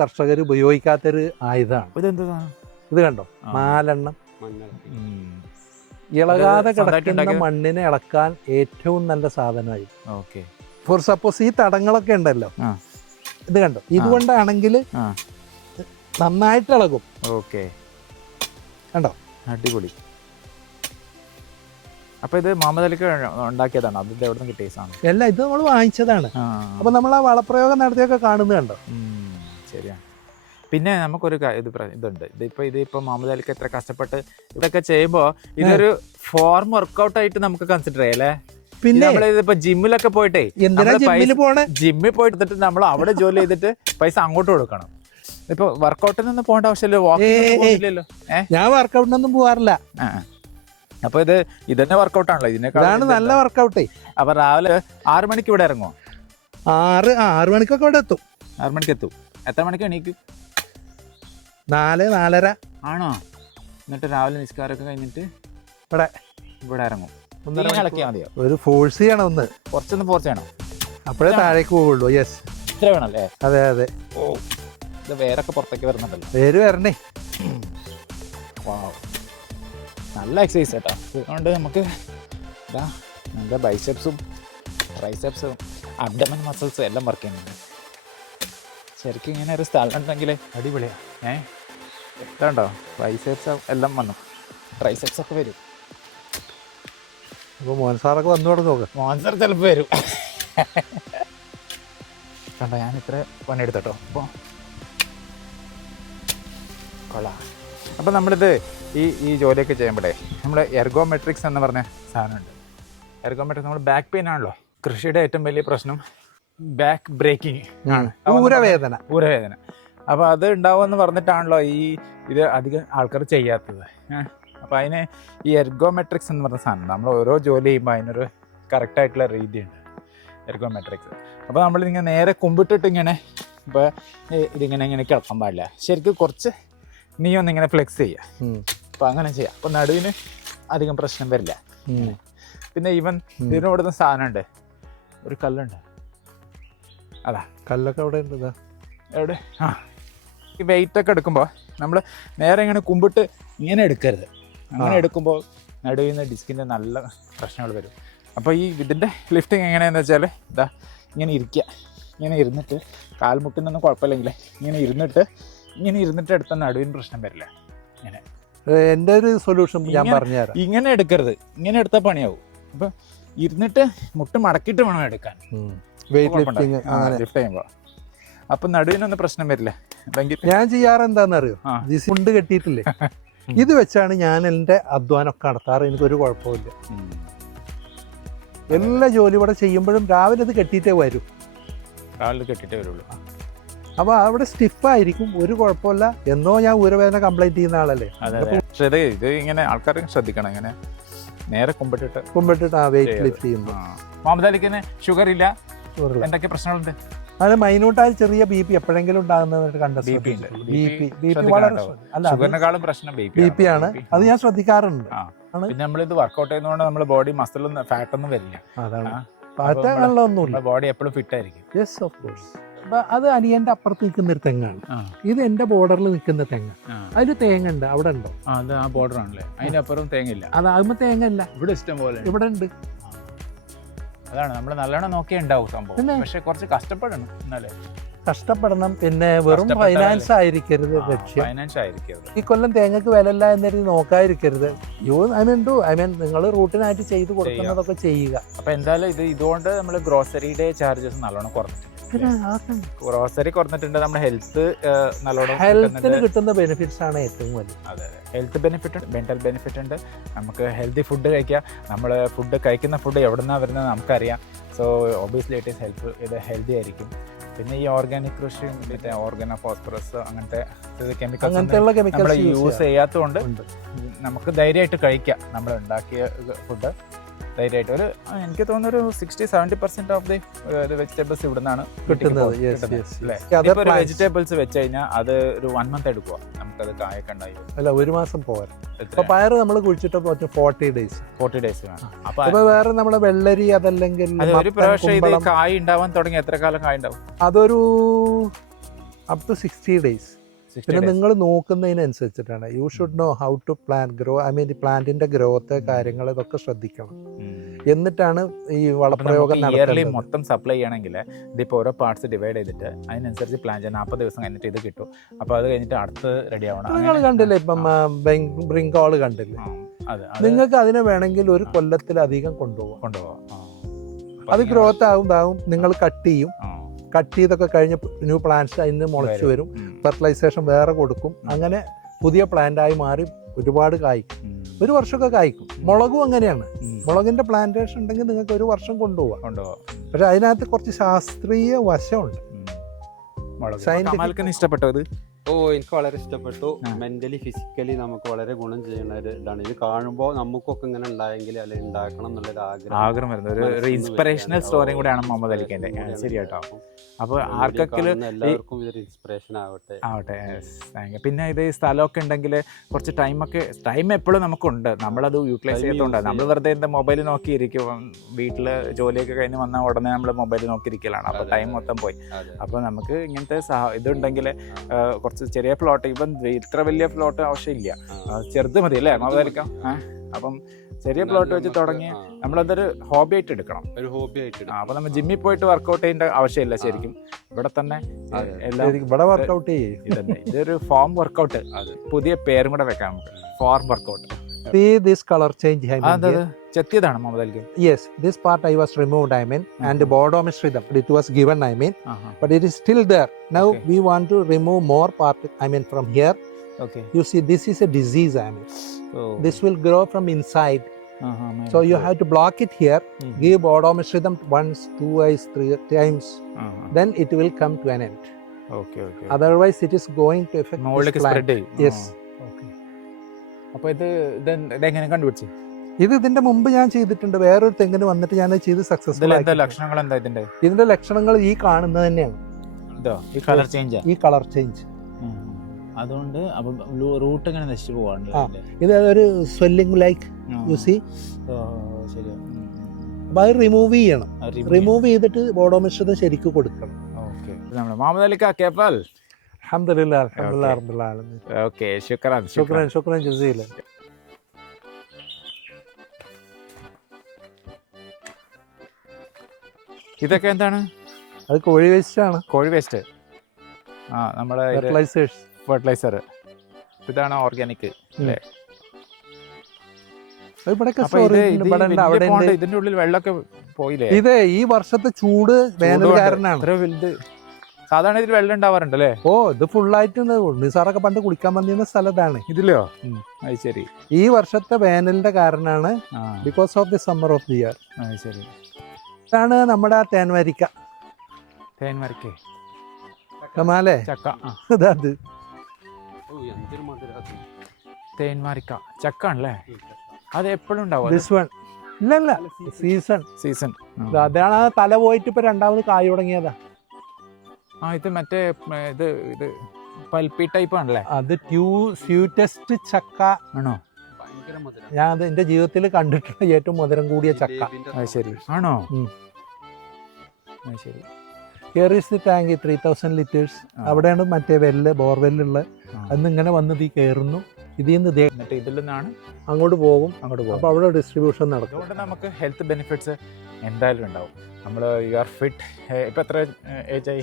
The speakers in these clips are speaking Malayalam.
കർഷകർ ഉപയോഗിക്കാത്തൊരു ആയുധമാണ്. ഇത് കണ്ടോ, 4 എണ്ണം. ഇളകാതെ കിടക്കുന്ന മണ്ണിനെ ഇളക്കാൻ ഏറ്റവും നല്ല സാധനമായി. ഫോർ സപ്പോസ് ഈ തടങ്ങളൊക്കെ ഉണ്ടല്ലോ, ഇത് കണ്ടോ, ഇതുകൊണ്ടാണെങ്കിൽ നന്നായിട്ട് ഇളകും. കണ്ടോ, അടിപൊളി. അപ്പൊ ഇത് മുഹമ്മദ് അലിക്ക് ഉണ്ടാക്കിയതാണ്, അതിന്റെ എവിടെ നിന്ന് കിട്ടിയ സാധനം? അല്ല, ഇത് നമ്മൾ വാങ്ങിച്ചതാണ്. അപ്പൊ നമ്മൾ ആ വളപ്രയോഗം നടത്തിയൊക്കെ കാണുന്നത് കണ്ടോ. ശരിയാണ്. പിന്നെ നമുക്കൊരു ഇതുണ്ട്, ഇതിപ്പോ മുഹമ്മദ് അലിക്ക് എത്ര കഷ്ടപ്പെട്ട് ഇതൊക്കെ ചെയ്യുമ്പോ ഇതൊരു ഫോം വർക്ക്ഔട്ട് ആയിട്ട് നമുക്ക് കൺസിഡർ ചെയ്യാം അല്ലേ? പിന്നെ നമ്മളിപ്പോ ജിമ്മിലൊക്കെ പോയിട്ടേ ജിമ്മിൽ പോയിട്ട് നമ്മൾ അവിടെ ജോലി ചെയ്തിട്ട് പൈസ അങ്ങോട്ട് കൊടുക്കണം. ഇപ്പൊ വർക്കൗട്ടിനൊന്നും പോകേണ്ട ആവശ്യമില്ലല്ലോ. ഞാൻ വർക്കൗട്ടിനൊന്നും പോവാറില്ല. അപ്പൊ ഇതന്നെ വർക്കൗട്ട് ആണല്ലോ, ഇതിനേക്കാൾ നല്ല വർക്കൗട്ടേ. അപ്പൊ രാവിലെ 6 മണിക്ക് ഇവിടെ ഇറങ്ങുമോ? 6 മണിക്കൊക്കെ ഇവിടെ എത്തും. 6 മണിക്ക് എത്തും. എത്ര മണിക്ക് എണീക്കും? 4-4:30 ആണോ? എന്നിട്ട് രാവിലെ നിസ്കാരമൊക്കെ കഴിഞ്ഞിട്ട് ഇവിടെ ഇറങ്ങും. ഇളക്കിയാൽ മതിയോ? ഒരു ഫോഴ്സ് ചെയ്യണം, കുറച്ചൊന്ന് ഫോഴ്സ് ചെയ്യണം, അപ്പോഴേ താഴേക്ക് പോവുള്ളൂ. യെസ്, ഇത്ര വേണല്ലേ? അതെ അതെ. ഓ, ഇത് വേരൊക്കെ പുറത്തേക്ക് വരുന്നുണ്ടല്ലോ. വേര് വരണേ. നല്ല എക്സസൈസ് കേട്ടോ. അതുകൊണ്ട് നമുക്ക് നല്ല ബൈസെപ്സും ട്രൈസെപ്സും അബ്ഡമൻ മസിൽസും എല്ലാം വർക്ക് ചെയ്യുന്നുണ്ട്. ശരിക്കും ഇങ്ങനെ ഒരു സ്ഥലം ഉണ്ടെങ്കിൽ അടിപൊളിയാണ്. എത്രണ്ടോ ബൈസെപ്സ് എല്ലാം വന്നു, ട്രൈസെപ്സ് ഒക്കെ വരും. അപ്പോൾ മോൻസാറൊക്കെ വന്നു തുടങ്ങുക. മോൻസാർ ചിലപ്പോൾ വരും. കണ്ടോ, ഞാൻ ഇത്ര പണിയെടുത്തോ. അപ്പോൾ കൊള്ളാം. അപ്പം നമ്മളിത് ഈ ജോലിയൊക്കെ ചെയ്യുമ്പോഴേ നമ്മൾ എർഗോമെട്രിക്സ് എന്ന് പറഞ്ഞ സാധനമുണ്ട്. എർഗോമെട്രിക്സ് നമ്മൾ ബാക്ക് പെയിൻ ആണല്ലോ, കൃഷിയുടെ ഏറ്റവും വലിയ പ്രശ്നം ബാക്ക് ബ്രേക്കിങ് ആണ്, ഊരവേദന. അപ്പോൾ അത് ഉണ്ടാവുമെന്ന് പറഞ്ഞിട്ടാണല്ലോ ഇത് അധികം ആൾക്കാർ ചെയ്യാത്തത്. അപ്പോൾ അതിന് ഈ എർഗോമെട്രിക്സ് എന്ന് പറഞ്ഞ സാധനം, നമ്മൾ ഓരോ ജോലി ചെയ്യുമ്പോൾ അതിനൊരു കറക്റ്റായിട്ടുള്ള രീതിയുണ്ട് എർഗോമെട്രിക്സ്. അപ്പോൾ നമ്മളിങ്ങനെ നേരെ കുമ്പിട്ടിട്ട് ഇങ്ങനെ, ഇപ്പോൾ ഇതിങ്ങനെ കിടക്കാൻ പാടില്ല, ശരിക്കും കുറച്ച് നീ ഒന്നിങ്ങനെ ഫ്ലെക്സ് ചെയ്യുക. അപ്പോൾ അങ്ങനെ ചെയ്യാം. അപ്പോൾ നടുവിന് അധികം പ്രശ്നം വരില്ല. പിന്നെ ഈവൻ ഇതിനോടുന്ന സാധനമുണ്ട്, ഒരു കല്ലുണ്ട്, അതാ കല്ലൊക്കെ അവിടെ ഉണ്ട്. എവിടെ? ഈ വെയിറ്റൊക്കെ എടുക്കുമ്പോൾ നമ്മൾ നേരെ ഇങ്ങനെ കുമ്പിട്ട് ഇങ്ങനെ എടുക്കരുത്. അങ്ങനെ എടുക്കുമ്പോൾ നടുവിൽ നിന്ന് ഡിസ്കിൻ്റെ നല്ല പ്രശ്നങ്ങൾ വരും. അപ്പോൾ ഇതിൻ്റെ ലിഫ്റ്റിങ് എങ്ങനെയാണെന്ന് വെച്ചാൽ ഇങ്ങനെ ഇരിക്കുക, ഇങ്ങനെ ഇരുന്നിട്ട് കാൽമുട്ടിനൊന്നും കുഴപ്പമില്ലെങ്കിൽ ഇങ്ങനെ ഇരുന്നിട്ട് എടുത്ത നടുവിന് പ്രശ്നം വരില്ല. ഇങ്ങനെ എൻ്റെ ഒരു സൊല്യൂഷൻ ഞാൻ പറഞ്ഞുതരാം. ഇങ്ങനെ എടുക്കരുത്, ഇങ്ങനെ എടുത്താൽ പണിയാവും. അപ്പം ഇരുന്നിട്ട് മുട്ട് മടക്കിയിട്ട് വേണം എടുക്കാൻ ലിഫ്റ്റ് ചെയ്യുമ്പോൾ. അപ്പം നടുവിനൊന്നും പ്രശ്നം വരില്ല. ഞാൻ ചെയ്യാറ് എന്താണെന്നറിയോ, കൊണ്ട് കെട്ടിയിട്ടില്ലേ, ഇത് വെച്ചാണ് ഞാൻ എൻ്റെ അധ്വാനമൊക്കെ നടത്താറ്. എനിക്കൊരു കുഴപ്പമില്ല. എല്ലാ ജോലി ഇവിടെ ചെയ്യുമ്പോഴും രാവിലെ ഇത് കെട്ടിയിട്ടേ വരും. വരുള്ളൂ. അപ്പോൾ അവിടെ സ്റ്റിഫായിരിക്കും, ഒരു കുഴപ്പമില്ല. എന്നോ ഞാൻ ഊരവേദന കംപ്ലൈൻറ്റ് ചെയ്യുന്ന ആളല്ലേ. പക്ഷേ ഇത് ഇങ്ങനെ ആൾക്കാർ ശ്രദ്ധിക്കണം, ഇങ്ങനെ നേരെ കുമ്പിട്ടിട്ട് വെയിറ്റ് ലിഫ്റ്റ് ചെയ്യുമ്പോൾ. മുഹമ്മദ് അലിക്ക് ഷുഗർ ഇല്ല, എന്തൊക്കെ പ്രശ്നങ്ങളുണ്ട്? അത് മൈന്യൂട്ടായി ചെറിയ BP എപ്പോഴെങ്കിലും ഉണ്ടാകുന്നതായിട്ട് കണ്ടെത്തി. ഷുഗറിനെക്കാളും പ്രശ്നം BP ആണ്. അത് ഞാൻ ശ്രദ്ധിക്കാറുണ്ട്. പിന്നെ നമ്മളിത് വർക്കൗട്ട് ചെയ്യുന്നതുകൊണ്ട് നമ്മുടെ ബോഡി മസിലൊന്നും ഫാറ്റൊന്നും വരില്ല. അതാണ് ബോഡി എപ്പോഴും ഫിറ്റ് ആയിരിക്കും. Yes, of course. അത് അനിയന്റെ അപ്പുറത്ത് നിൽക്കുന്ന ഒരു തെങ്ങാണ്, ഇത് എന്റെ ബോർഡറിൽ നിൽക്കുന്ന തെങ്ങ്. അതിൽ തേങ്ങ ഉണ്ട്, അവിടെ ഉണ്ടോ? അത് ആ ബോർഡർ ആണല്ലേ, അതിന്റെ അപ്പുറം തേങ്ങ ഇല്ല. അതാകുമ്പോ തേങ്ങ ഇല്ല, ഇവിടെ ഇഷ്ടം പോലെ ഇവിടെ ഉണ്ട്. അതാണ് നമ്മൾ നല്ലോണം നോക്കിയേ ഉണ്ടാവും സംഭവം. പക്ഷെ കുറച്ച് കഷ്ടപ്പെടണം, എന്നാലേ കഷ്ടപ്പെടണം. പിന്നെ വെറും ഫൈനാൻസ് ആയിരിക്കരുത് ലക്ഷ്യം. ഈ കൊല്ലം തേങ്ങക്ക് വിലല്ല എന്നൊരു നോക്കാതിരിക്കരുത്. നിങ്ങൾ റൂട്ടിനായിട്ട് ചെയ്ത് കൊടുക്കുന്നതൊക്കെ ചെയ്യുക. അപ്പൊ എന്തായാലും ഇതുകൊണ്ട് നമ്മൾ ഗ്രോസറിയുടെ ചാർജസ് നല്ലോണം കുറഞ്ഞിട്ടുണ്ട്. ഗ്രോസറി കുറഞ്ഞിട്ടുണ്ട്. നമ്മുടെ ഹെൽത്തിന് കിട്ടുന്ന ബെനിഫിറ്റ്സ് ആണ് ഏറ്റവും വലുത്. അതെ, ഹെൽത്ത് ബെനിഫിറ്റ് ഉണ്ട്, മെന്റൽ ബെനിഫിറ്റ് ഉണ്ട്. നമുക്ക് ഹെൽത്തി ഫുഡ് കഴിക്കാം. നമ്മൾ കഴിക്കുന്ന ഫുഡ് എവിടെ നിന്നാണ് വരുന്നത് നമുക്കറിയാം. സോ ഒബിയസ്ലി ഇത് ഹെൽത്തി ആയിരിക്കും. പിന്നെ ഈ ഓർഗാനിക് കൃഷി, ഓർഗാനോ ഫോസ്ഫറസ് അങ്ങനത്തെ കെമിക്കൽസ് നമ്മൾ യൂസ് ചെയ്യാത്തതുകൊണ്ട് നമുക്ക് ധൈര്യമായിട്ട് കഴിക്കാം. നമ്മൾ ഉണ്ടാക്കിയ ഫുഡ് ധൈര്യമായിട്ട് എനിക്ക് തോന്നുന്നു ഒരു 60-70% ഓഫ് ദി വെജിറ്റബിൾസ് ഇവിടെ നിന്നാണ് കിട്ടുന്നത്. ഇപ്പൊ ഒരു വെജിറ്റബിൾസ് വെച്ച് കഴിഞ്ഞാൽ അത് ഒരു 1 month എടുക്കുക, നമുക്കത് കായൊക്കെ ഉണ്ടായി. അല്ല, 1 മാസം പോരാ. പയറ് നമ്മൾ കുഴിച്ചിട്ട് 40 days വേണം. അപ്പൊ വേറെ നമ്മുടെ വെള്ളരി അതല്ലെങ്കിൽ ഒരു പ്രാവശ്യം ഇത് കായ് ഉണ്ടാവാൻ തുടങ്ങി എത്ര കാലം കായ് ഉണ്ടാവും? അതൊരു അപ് ടു 60 days. പിന്നെ നിങ്ങൾ നോക്കുന്നതിനനുസരിച്ചിട്ടാണ്. You should know how to plant grow. I mean പ്ലാന്റിന്റെ ഗ്രോത്ത് കാര്യങ്ങൾ ഇതൊക്കെ ശ്രദ്ധിക്കണം. എന്നിട്ടാണ് ഈ വളപ്രയോഗം നടത്തുന്നത്. മൊത്തം സപ്ലൈ ചെയ്യണമെങ്കിൽ ഇതിപ്പോൾ ഓരോ പാർട്സ് ഡിവൈഡ് ചെയ്തിട്ട് അതിനനുസരിച്ച് പ്ലാൻ ചെയ്യാൻ 40 ദിവസം കഴിഞ്ഞിട്ട് ഇത് കിട്ടും. അപ്പോൾ അത് കഴിഞ്ഞിട്ട് അടുത്ത് റെഡി ആവണം. നിങ്ങൾ കണ്ടില്ലേ ഇപ്പം ബ്രിങ്കോൾ കണ്ടില്ലേ? നിങ്ങൾക്ക് അതിനെ വേണമെങ്കിൽ ഒരു കൊല്ലത്തിലധികം കൊണ്ടുപോകാം. അത് ഗ്രോത്ത് ആവും. നിങ്ങൾ കട്ട് ചെയ്യും. കട്ട് ചെയ്തൊക്കെ കഴിഞ്ഞ് ന്യൂ പ്ലാന്റ്സ് അതിന് മുളച്ച് വരും. ഫെർട്ടിലൈസേഷൻ വേറെ കൊടുക്കും. അങ്ങനെ പുതിയ പ്ലാന്റായി മാറി ഒരുപാട് കായ്ക്കും. 1 വർഷമൊക്കെ കായ്ക്കും. മുളകും അങ്ങനെയാണ്. മുളകിന്റെ പ്ലാന്റേഷൻ ഉണ്ടെങ്കിൽ നിങ്ങൾക്ക് 1 വർഷം കൊണ്ടുപോകാം. പക്ഷെ അതിനകത്ത് കുറച്ച് ശാസ്ത്രീയ വശമുണ്ട്. ഇഷ്ടപ്പെട്ടോ ഇത്? എനിക്ക് വളരെ ഇഷ്ടപ്പെട്ടു. മെന്റലി ഫിസിക്കലി നമുക്ക് വളരെ ഗുണം ചെയ്യുന്ന ഒരു ഇതാണ്. ഇത് കാണുമ്പോൾ നമുക്കൊക്കെ ഇങ്ങനെ ഉണ്ടായെങ്കിൽ അല്ലെങ്കിൽ ഉണ്ടാക്കണം എന്നുള്ളൊരു ആഗ്രഹം വരുന്നത് ഒരു ഇൻസ്പിറേഷണൽ സ്റ്റോറിയും കൂടെയാണ് മുഹമ്മദ് അലിഖാന്റെ. ശരി കേട്ടോ. അപ്പോൾ ആർക്കെങ്കിലും എല്ലാവർക്കും ഇതൊരു ഇൻസ്പിറേഷൻ ആവട്ടെ. പിന്നെ ഇത് സ്ഥലമൊക്കെ ഉണ്ടെങ്കിൽ കുറച്ച് ടൈം എപ്പോഴും നമുക്കുണ്ട്. നമ്മളത് യൂട്ടിലൈസ് ചെയ്തുകൊണ്ട് നമ്മൾ വെറുതെ എന്താ മൊബൈൽ നോക്കിയിരിക്കും. വീട്ടിൽ ജോലിയൊക്കെ കഴിഞ്ഞ് വന്നാൽ ഉടനെ നമ്മൾ മൊബൈൽ നോക്കിയിരിക്കലാണ്. അപ്പോൾ ടൈം മൊത്തം പോയി. അപ്പോൾ നമുക്ക് ഇങ്ങനത്തെ ഇതുണ്ടെങ്കിൽ കുറച്ച് ചെറിയ പ്ലോട്ട്, ഇപ്പം ഇത്ര വലിയ പ്ലോട്ട് ആവശ്യമില്ല, ചെറുത് മതി അല്ലേ മൊബൈലിക്കാം. അപ്പം ചെറിയ പ്ലോട്ട് വെച്ച് തുടങ്ങി നമ്മളതൊരു ഹോബി ആയിട്ട് എടുക്കണം. അപ്പൊ നമ്മൾ ജിമ്മിൽ പോയിട്ട് വർക്കൗട്ട് ചെയ്യേണ്ട ആവശ്യമില്ല. ശരിക്കും ഇവിടെ തന്നെ വർക്കൗട്ട് ചെയ്യും. ഇതൊരു ഫോം വർക്കൗട്ട്. പുതിയ പേരും കൂടെ വെക്കാം നമുക്ക്, form workout. See this color change I mean here. ചെത്തിയതാണ് Muhammad Ali Khan. Yes, this part I was removed I mean and boredomis rhythm it was given I mean but it is still there. Now we want to remove more part I mean from here. Okay. You see this is a disease I mean. This will grow from inside. So you have to block it here. Give boredomis rhythm once, 2 3 times. Then it will come to an end. Okay. Otherwise it is going to affect this plant. Yes. അപ്പൊ ഇതെങ്ങനെ കണ്ടുപിടിച്ചു? ഇതിന്റെ മുമ്പ് ഞാൻ ചെയ്തിട്ടുണ്ട്. വേറൊരു തെങ്ങിന് വന്നിട്ട് ഞാൻ ചെയ്ത് സക്സസ്ഫുൾ. ലക്ഷണങ്ങൾ എന്താ ഇതിന്റെ ലക്ഷണങ്ങൾ ഈ കാണുന്നത് തന്നെയാണ്. ഈ കളർ ചേഞ്ച് അതുകൊണ്ട് റൂട്ട് ഇങ്ങനെ നശിച്ചു പോവാണ്. ഇത് ഒരു സ്വെല്ലിംഗ് ലൈക്ക് യു സീ. അപ്പൊ അത് റിമൂവ് ചെയ്യണം. റിമൂവ് ചെയ്തിട്ട് ബോഡോമിശ്രിതം ശരിക്കും കൊടുക്കണം. മുഹമ്മദ് അലിഖാൻ കേഫൽ. അൽഹംദുലില്ലാഹ് റബ്ബിൽ ആലമീൻ. ഓക്കേ, ശുക്രാൻ ജസീലൻ. ഇതൊക്കെ എന്താണ്? അത് കോഴി വേസ്റ്റ് ആണ്. കോഴി വേസ്റ്റ്. നമ്മുടെ ഫെർട്ടിലൈസർ. ഇതാണ് ഓർഗാനിക് അല്ലേ? ഇതിന്റെ ഉള്ളിൽ വെള്ളമൊക്കെ പോയില്ലേ? ഇത് ഈ വർഷത്തെ ചൂട് വേനൽ കാരണമാണ്. സാധാരണ ഇതിൽ വെള്ളം ഉണ്ടാവാറുണ്ടല്ലേ? ഇത് ഫുള്ളായിട്ട് നിസാറൊക്കെ പണ്ട് കുളിക്കാൻ വന്നിരുന്ന സ്ഥലത്താണ്. ഇതിലോ? അത് ശരി. ഈ വർഷത്തെ വേനലിന്റെ കാരണമാണ്. Because of the summer of the year. ശരി. ഇതാണ് നമ്മുടെ തേൻവരിക്ക. കമാലേ ചക്ക. അത് തേൻമാരിക്ക ചക്ക ആണല്ലേ? അത് എപ്പോഴും ഉണ്ടാവും? ഇല്ല സീസൺ. അതാണ് തല പോയിട്ട് ഇപ്പൊ രണ്ടാമത് കായ് തുടങ്ങിയതാ. ഇത് മറ്റേ ഇത് പൽപ്പി ടൈപ്പ് ആണല്ലേ? അത് സ്വീറ്റസ്റ്റ് ചക്ക ആണോ? ഞാൻ അത് എന്റെ ജീവിതത്തിൽ കണ്ടിട്ടുള്ള ഏറ്റവും മധുരം കൂടിയ ചക്ക. ശരി. ആണോ? ശരി. Here is the tank 3000 liters. അവിടെയാണ് മറ്റേ ബോർവെല്ലുള്ള. അന്ന് ഇങ്ങനെ വന്നത് ഈ കയറുന്നു. ഇതിൽ നിന്നാണ് അങ്ങോട്ട് പോകും. അപ്പൊ അവിടെ ഡിസ്ട്രിബ്യൂഷൻ നടക്കും. അതുകൊണ്ട് നമുക്ക് ഹെൽത്ത് ബെനിഫിറ്റ്സ് എന്തായാലും ഉണ്ടാവും. നമ്മൾ യു ആർ ഫിറ്റ്. ഇപ്പൊ എത്ര ഏജ് ആയി?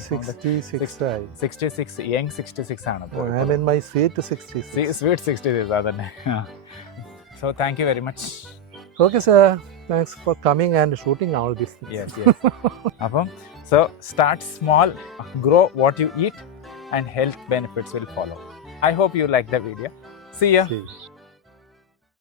66. യങ് 66 ആണ്. സ്വീറ്റ് 66 അതന്നെ. So thank you very much. Okay sir, thanks for coming and shooting all this. അപ്പം so start small, grow what you eat and health benefits will follow. I hope you like the video. See ya.